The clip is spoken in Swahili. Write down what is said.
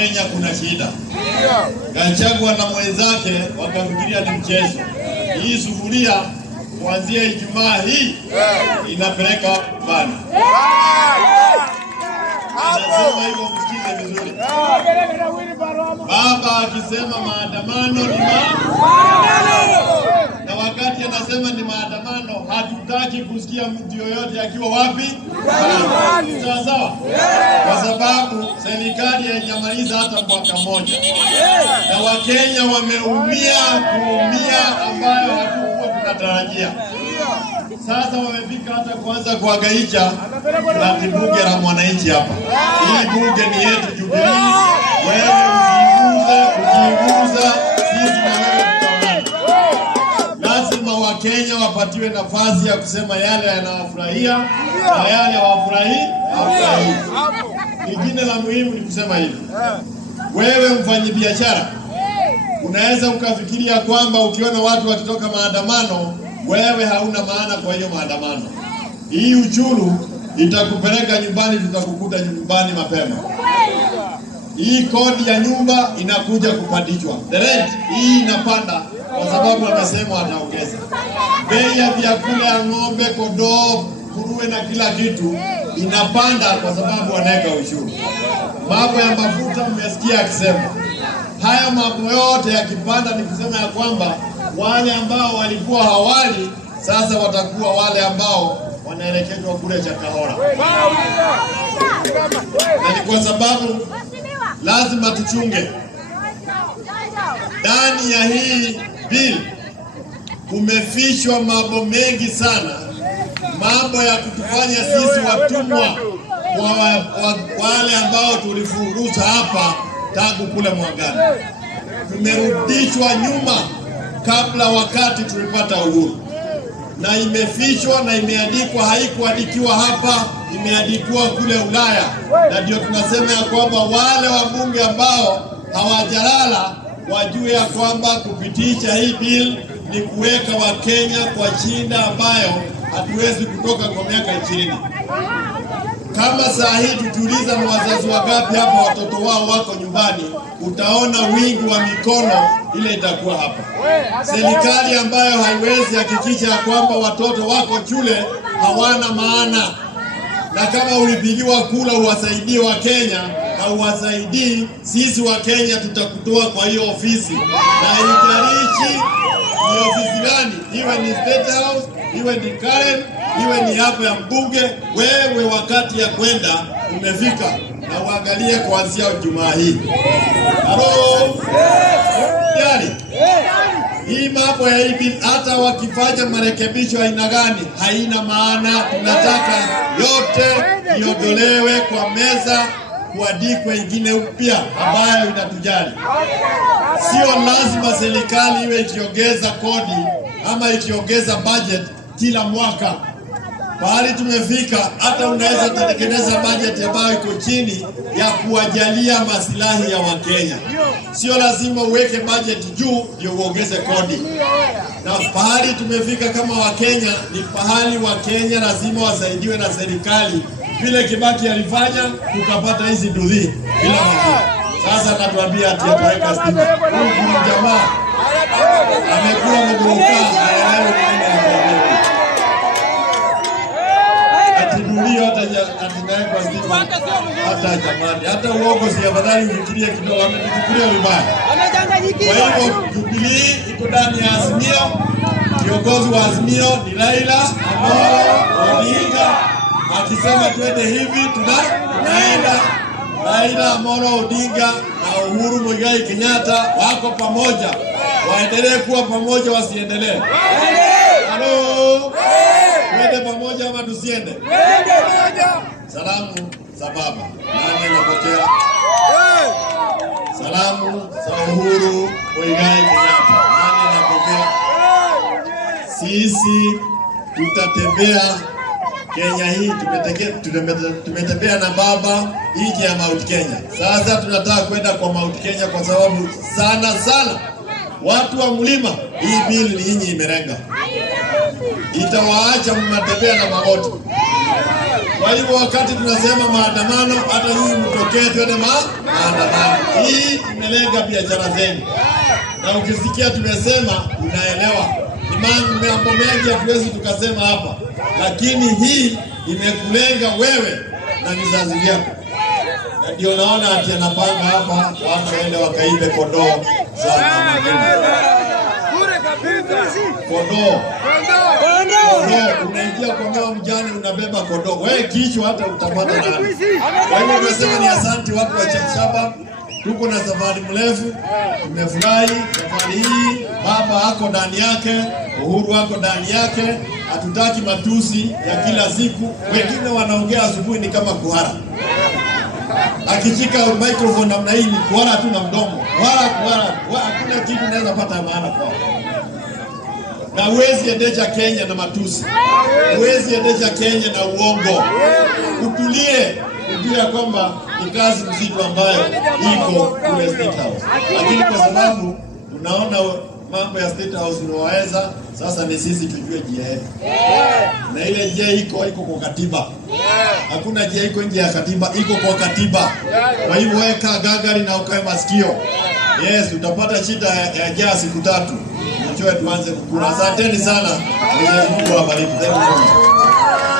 Kenya kuna shida. Gachagua na mwenzake wakafikiria ni mchezo. Hii sufuria kuanzia Ijumaa hii inapeleka bana. Anasema hivyo, msikize vizuri. Baba akisema maandamano ni maandamano. Na wakati anasema ni maandamano, hatutaki kusikia mtu yoyote akiwa wapi? Sawa sawa? Kwa sababu serikali haijamaliza hata mwaka mmoja. Na Wakenya wameumia ambayo hatukuwa tunatarajia. Sasa wamefika hata kuanza kuhangaika na bunge la mwananchi hapa. Hii bunge ni yetu Jubilee. Wewe ukiguza sisi na wewe tutaonana. Lazima Wakenya wapatiwe nafasi ya kusema yale yanawafurahia na yale hawafurahii. Lingine la muhimu ni kusema hivi. Wewe mfanyabiashara unaweza ukafikiria kwamba ukiona watu wakitoka maandamano wewe hauna maana kwa hiyo maandamano. Hii uchuru itakupeleka nyumbani, tutakukuta nyumbani mapema. Hii kodi ya nyumba inakuja kupandishwa. The rent hii inapanda kwa sababu wamesema wataongeza. Bei ya vyakula ya ng'ombe, kondoo, nguruwe na kila kitu inapanda kwa sababu wanaweka ushuru. Mambo ya mafuta mmesikia akisema. Haya mambo yote yakipanda ni kusema ya kwamba wale ambao walikuwa hawali sasa watakuwa wale ambao wanaelekezwa kule Chakahora. Na ni kwa sababu lazima tuchunge. Ndani ya hii bill kumefichwa mambo mengi sana, mambo ya kutufanya sisi watumwa kwa wale ambao tulifurushwa hapa tangu kule mwangani. Tumerudishwa nyuma kabla wakati tulipata uhuru, na imefichwa na imeandikwa, haikuandikiwa hapa, imeandikwa kule Ulaya. Na ndio tunasema ya kwamba wale wabunge ambao hawajalala wajue ya kwamba kupitisha hii bill ni kuweka Wakenya kwa shinda ambayo hatuwezi kutoka kwa miaka 20. Kama saa hii tukiuliza ni wazazi wangapi hapa watoto wao wako nyumbani, utaona wingi wa mikono ile itakuwa hapa. Serikali ambayo haiwezi hakikisha kwamba watoto wako shule hawana maana. Na kama ulipigiwa kula uwasaidie wa Kenya na uwasaidii, sisi wa Kenya tutakutoa kwa hiyo ofisi. Na haijalishi ni ofisi gani, iwe ni State House, iwe ni Karen, iwe ni hapa ya mbunge, wewe wakati ya kwenda umefika, na uangalie kuanzia Jumaa hii. Halo? Yali? Hii mambo ya hivi hata wakifanya marekebisho aina gani haina maana. Tunataka yote iondolewe kwa meza, kuandikwe ingine upya ambayo inatujali. Sio lazima serikali iwe ikiongeza kodi ama ikiongeza budget kila mwaka. Bahali tumefika hata unaweza kutengeneza budget ambayo iko chini ya kuwajalia maslahi ya Wakenya. Sio lazima uweke budget juu ndio uongeze kodi. Na pahali tumefika kama Wakenya ni pahali Wakenya lazima wasaidiwe na serikali. Vile Kibaki alifanya tukapata hizi dudhi bila maji. Sasa natuambia ati ataweka stima. Huyu jamaa amekuwa mguruka haelewi nini anafanya. Atidulia atinaweka stima hata jamani. Hata uongo si afadhali ufikirie kidogo, amefikiria vibaya. Kwa hivyo Jubilee iko ndani ya Azimio. Kiongozi wa Azimio ni Raila Amolo Odinga. Akisema twende hivi tunaenda. Raila Amolo Odinga na Uhuru Muigai Kenyatta wako pamoja. Waendelee kuwa pamoja, wasiendelee. Halo? Twende pamoja ama tusiende? Salamu za baba. Nani anapokea? Salamu za Uhuru Muigai Kenyatta. Nani anapokea? Sisi tutatembea Kenya hii, tumetembea na baba nje ya Mount Kenya. Sasa tunataka kwenda kwa Mount Kenya kwa sababu sana watu wa mlima hii bill ni nyinyi imerenga. Itawaacha mnatembea na magoti. Kwa hivyo wakati tunasema maandamano, hata nyinyi mtokee twende maandamano. Hii imelenga biashara zenu, na ukisikia tumesema unaelewa. Ni mambo mengi hatuwezi tukasema hapa, lakini hii imekulenga wewe na vizazi vyako. Na ndio naona ati anapanga hapa watu waende wakaibe kondoo za mama Ngina. Kondoo. Unaingia kondoo mjane unabeba kondoo. Wewe kichwa hata utapata nani? Kwa hivyo tunasema ni asante watu wa Chakchaba. Tuko na safari mrefu. Tumefurahi safari hii. Baba ako ndani yake, Uhuru ako ndani yake. Hatutaki matusi ya kila siku. Wengine wanaongea asubuhi ni kama kuhara. Akishika microphone namna hii ni kuhara tu na mdomo. Kuhara. Hakuna kitu naweza pata maana kwao. Na huwezi endesha Kenya na matusi. Huwezi endesha Kenya na uongo. Utulie, ujue kwamba ni kazi mzito ambayo iko kule State House. Lakini kwa sababu tunaona mambo ya State House unaweza, sasa ni sisi tujue njia yetu. Na ile njia iko kwa katiba. Hakuna njia iko nje ya katiba, iko kwa katiba. Kwa hivyo weka gagari na ukae masikio. Yes, utapata shida ya jaa siku 3. Tuanze kukula. Asanteni sana. Mwenyezi Mungu awabariki.